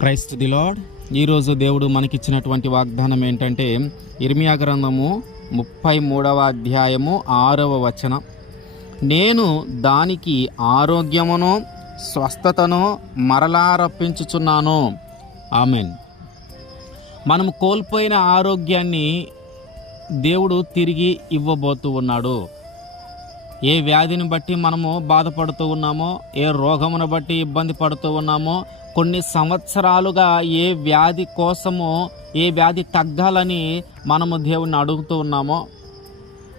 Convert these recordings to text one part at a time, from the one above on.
Christ the lord. ఈరోజు దేవుడు మనకిచ్చినటువంటి వాగ్దానం ఏంటంటే ఇర్మియా గ్రంథము 33వ అధ్యాయము 6వ వచనం. నేను దానికి ఆరోగ్యమును స్వస్థతను మరలా రప్పించుచున్నాను. ఆమెన్. మనము కోల్పోయిన ఆరోగ్యాన్ని దేవుడు తిరిగి ఇవ్వబోతూ ఉన్నాడు. ఏ వ్యాధిని బట్టి మనము బాధపడుతూ ఉన్నామో, ఏ రోగమును బట్టి ఇబ్బంది పడుతూ ఉన్నామో, కొన్ని సంవత్సరాలుగా ఏ వ్యాధి కోసమో, ఏ వ్యాధి తగ్గాలని మనము దేవుణ్ణి అడుగుతూ ఉన్నామో,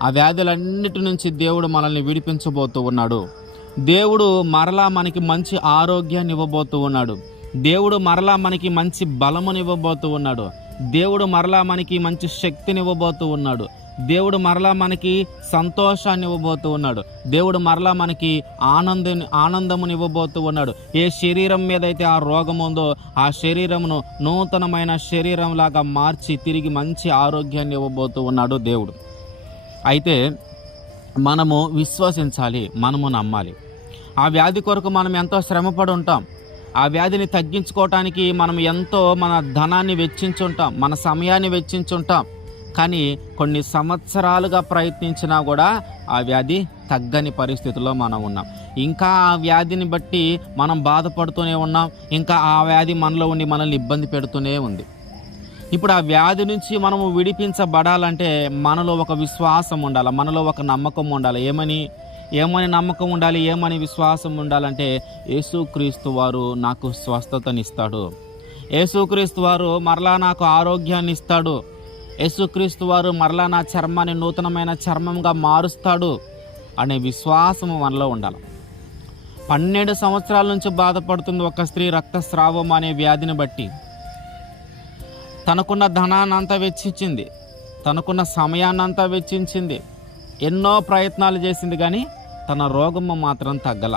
ఆ వ్యాధులన్నిటి నుంచి దేవుడు మనల్ని విడిపించబోతూ ఉన్నాడు. దేవుడు మరలా మనకి మంచి ఆరోగ్యాన్ని ఇవ్వబోతూ ఉన్నాడు. దేవుడు మరలా మనకి మంచి బలమునివ్వబోతూ ఉన్నాడు. దేవుడు మరలా మనకి మంచి శక్తిని ఇవ్వబోతూ ఉన్నాడు. దేవుడు మరలా మనకి సంతోషాన్ని ఇవ్వబోతూ ఉన్నాడు. దేవుడు మరలా మనకి ఆనందముని ఇవ్వబోతూ ఉన్నాడు. ఏ శరీరం మీద అయితే ఆ రోగం ఉందో ఆ శరీరమును నూతనమైన శరీరం లాగా మార్చి తిరిగి మంచి ఆరోగ్యాన్ని ఇవ్వబోతూ ఉన్నాడు దేవుడు. అయితే మనము విశ్వసించాలి, మనము నమ్మాలి. ఆ వ్యాధి కొరకు మనం ఎంతో శ్రమపడి ఉంటాం. ఆ వ్యాధిని తగ్గించుకోవటానికి మనం ఎంతో మన ధనాన్ని వెచ్చించుంటాం, మన సమయాన్ని వెచ్చించుంటాం. కానీ కొన్ని సంవత్సరాలుగా ప్రయత్నించినా కూడా ఆ వ్యాధి తగ్గని పరిస్థితుల్లో మనం ఉన్నాం. ఇంకా ఆ వ్యాధిని బట్టి మనం బాధపడుతూనే ఉన్నాం. ఇంకా ఆ వ్యాధి మనలో ఉండి మనల్ని ఇబ్బంది పెడుతూనే ఉంది. ఇప్పుడు ఆ వ్యాధి నుంచి మనము విడిపించబడాలంటే మనలో ఒక విశ్వాసం ఉండాలి, మనలో ఒక నమ్మకం ఉండాలి. ఏమని నమ్మకం ఉండాలి, ఏమని విశ్వాసం ఉండాలంటే యేసుక్రీస్తు వారు నాకు స్వస్థతనిస్తాడు, యేసుక్రీస్తు వారు మరలా నాకు ఆరోగ్యాన్ని ఇస్తాడు, యేసుక్రీస్తు వారు మరలా నా చర్మాన్ని నూతనమైన చర్మంగా మారుస్తాడు అనే విశ్వాసము మనలో ఉండాలి. 12 సంవత్సరాల నుంచి బాధపడుతుంది ఒక స్త్రీ రక్తస్రావం అనే వ్యాధిని బట్టి. తనకున్న ధనాన్నంతా వెచ్చించింది, తనకున్న సమయాన్నంతా వెచ్చించింది, ఎన్నో ప్రయత్నాలు చేసింది. కానీ తన రోగము మాత్రం తగ్గల,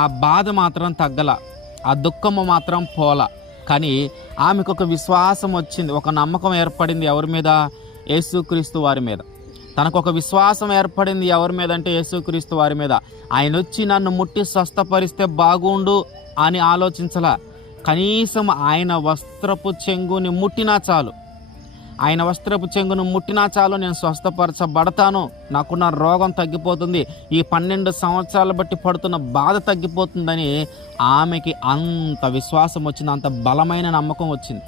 ఆ బాధ మాత్రం తగ్గల, ఆ దుఃఖము మాత్రం పోల. కానీ ఆమెకు ఒక విశ్వాసం వచ్చింది, ఒక నమ్మకం ఏర్పడింది. ఎవరి మీద? యేసుక్రీస్తు వారి మీద. తనకు ఒక విశ్వాసం ఏర్పడింది. ఎవరి మీద అంటే యేసుక్రీస్తు వారి మీద. ఆయన వచ్చి నన్ను ముట్టి స్వస్థపరిస్తే బాగుండు అని ఆలోచించలా. కనీసం ఆయన వస్త్రపు చెంగుని ముట్టినా చాలు, ఆయన వస్త్రపు చెంగును ముట్టినా చాలు, నేను స్వస్థపరచబడతాను, నాకున్న రోగం తగ్గిపోతుంది, ఈ 12 సంవత్సరాలు బట్టి పడుతున్న బాధ తగ్గిపోతుందని ఆమెకి అంత విశ్వాసం వచ్చింది, అంత బలమైన నమ్మకం వచ్చింది.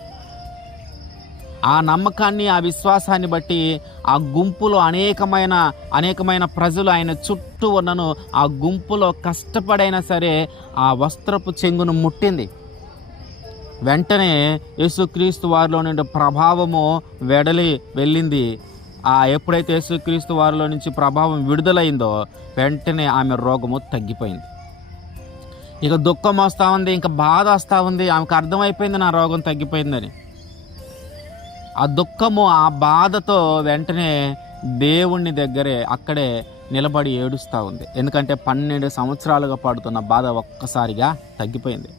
ఆ నమ్మకాన్ని, ఆ విశ్వాసాన్ని బట్టి ఆ గుంపులో అనేకమైన ప్రజలు ఆయన చుట్టూ ఉన్నను. ఆ గుంపులో కష్టపడైనా సరే ఆ వస్త్రపు చెంగును ముట్టింది. వెంటనే యేసుక్రీస్తు వారిలో నుండి ప్రభావము వెళ్ళింది. ఎప్పుడైతే యేసుక్రీస్తు వారిలో నుంచి ప్రభావం విడుదలైందో వెంటనే ఆమె రోగము తగ్గిపోయింది. ఇక దుఃఖం వస్తూ ఉంది, ఇంకా బాధ వస్తూ ఉంది. ఆమెకు అర్థమైపోయింది నా రోగం తగ్గిపోయిందని. ఆ దుఃఖము, ఆ బాధతో వెంటనే దేవుని దగ్గరే అక్కడే నిలబడి ఏడుస్తూ ఉంది. ఎందుకంటే 12 సంవత్సరాలుగా పడుతున్న బాధ ఒక్కసారిగా తగ్గిపోయింది.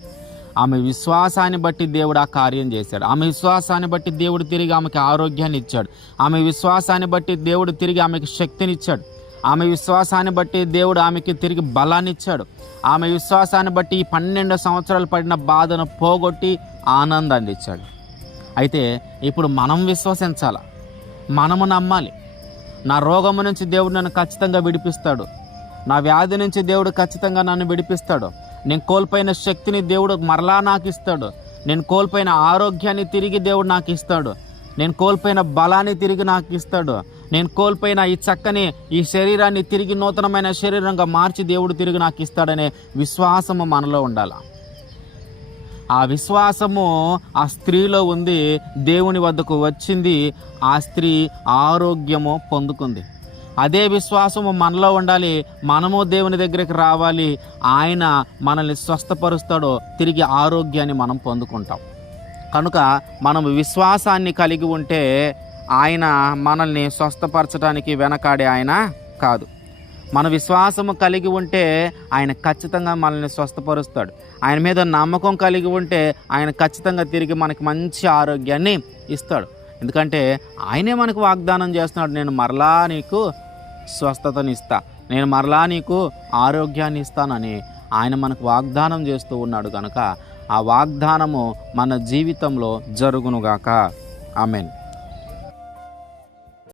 ఆమె విశ్వాసాన్ని బట్టి దేవుడు ఆ కార్యం చేశాడు. ఆమె విశ్వాసాన్ని బట్టి దేవుడు తిరిగి ఆమెకి ఆరోగ్యాన్ని ఇచ్చాడు. ఆమె విశ్వాసాన్ని బట్టి దేవుడు తిరిగి ఆమెకి శక్తినిచ్చాడు. ఆమె విశ్వాసాన్ని బట్టి దేవుడు ఆమెకి తిరిగి బలాన్ని ఇచ్చాడు. ఆమె విశ్వాసాన్ని బట్టి ఈ 12 సంవత్సరాలు పడిన బాధను పోగొట్టి ఆనందాన్ని ఇచ్చాడు. అయితే ఇప్పుడు మనం విశ్వసించాలి, మనము నమ్మాలి. నా రోగము నుంచి దేవుడు నన్ను ఖచ్చితంగా విడిపిస్తాడు, నా వ్యాధి నుంచి దేవుడు ఖచ్చితంగా నన్ను విడిపిస్తాడు, నేను కోల్పోయిన శక్తిని దేవుడు మరలా నాకు ఇస్తాడు, నేను కోల్పోయిన ఆరోగ్యాన్ని తిరిగి దేవుడు నాకు ఇస్తాడు, నేను కోల్పోయిన బలాన్ని తిరిగి నాకు ఇస్తాడు, నేను కోల్పోయిన ఈ చక్కని ఈ శరీరాన్ని తిరిగి నూతనమైన శరీరంగా మార్చి దేవుడు తిరిగి నాకు ఇస్తాడనే విశ్వాసము మనలో ఉండాలి. ఆ విశ్వాసము ఆ స్త్రీలో ఉంది. దేవుని వద్దకు వచ్చింది, ఆ స్త్రీ ఆరోగ్యము పొందుకుంది. అదే విశ్వాసము మనలో ఉండాలి. మనము దేవుని దగ్గరికి రావాలి. ఆయన మనల్ని స్వస్థపరుస్తాడో తిరిగి ఆరోగ్యాన్ని మనం పొందుకుంటాం. కనుక మనం విశ్వాసాన్ని కలిగి ఉంటే ఆయన మనల్ని స్వస్థపరచడానికి వెనకాడే ఆయన కాదు. మన విశ్వాసము కలిగి ఉంటే ఆయన ఖచ్చితంగా మనల్ని స్వస్థపరుస్తాడు. ఆయన మీద నమ్మకం కలిగి ఉంటే ఆయన ఖచ్చితంగా తిరిగి మనకి మంచి ఆరోగ్యాన్ని ఇస్తాడు. ఎందుకంటే ఆయనే మనకు వాగ్దానం చేస్తున్నాడు, నేను మరలా నీకు స్వస్థతని ఇస్తా, నేను మరలా నీకు ఆరోగ్యాన్ని ఇస్తానని ఆయన మనకు వాగ్దానం చేస్తూ ఉన్నాడు. కనుక ఆ వాగ్దానము మన జీవితంలో జరుగునుగాక. ఆమేన్.